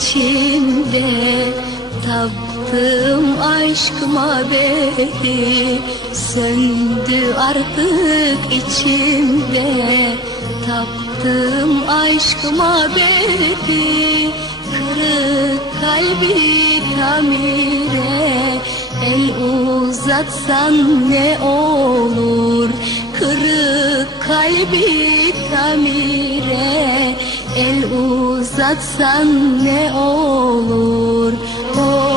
içimde Taptım aşkıma beri Söndü artık içimde. Taptım aşkıma beri Kırık kalbi tamire. El uzatsan ne olur Kırık kalbi tamire El uzatsan ne olur? Ben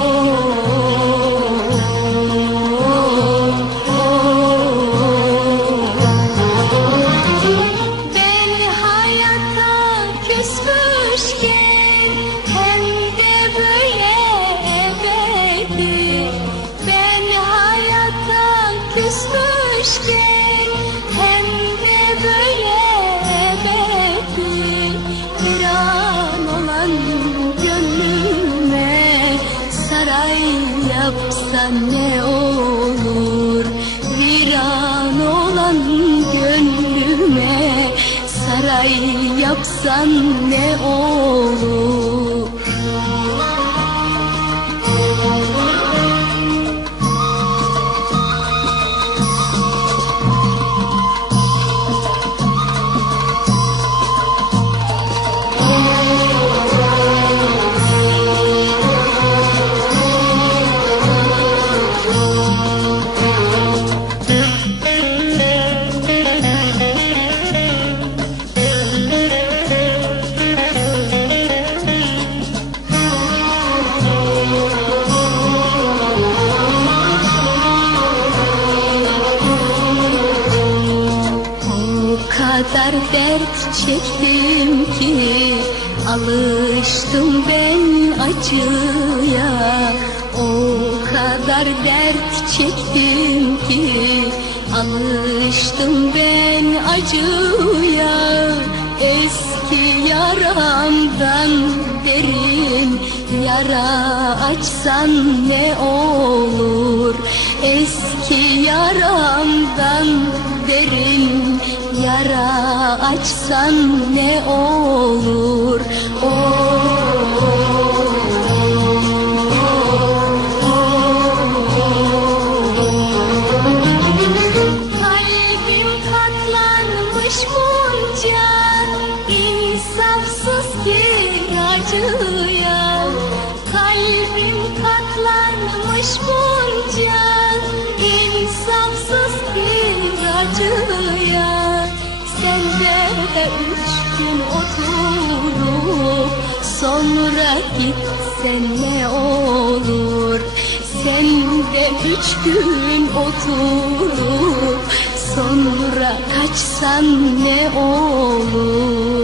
yapsan ne olur. Bir an olan gönlüme saray yapsan ne olur kadar dert çektim ki Alıştım ben acıya. O kadar dert çektim ki Alıştım ben acıya. Eski yaramdan derin Yara açsan ne olur? Eski yaramdan derin Yara açsan ne olur? Katlanmış bunca insafsız kiracıya de üç gün oturup sonra gitsen ne olur? Sen de üç gün oturup sonra kaçsan ne olur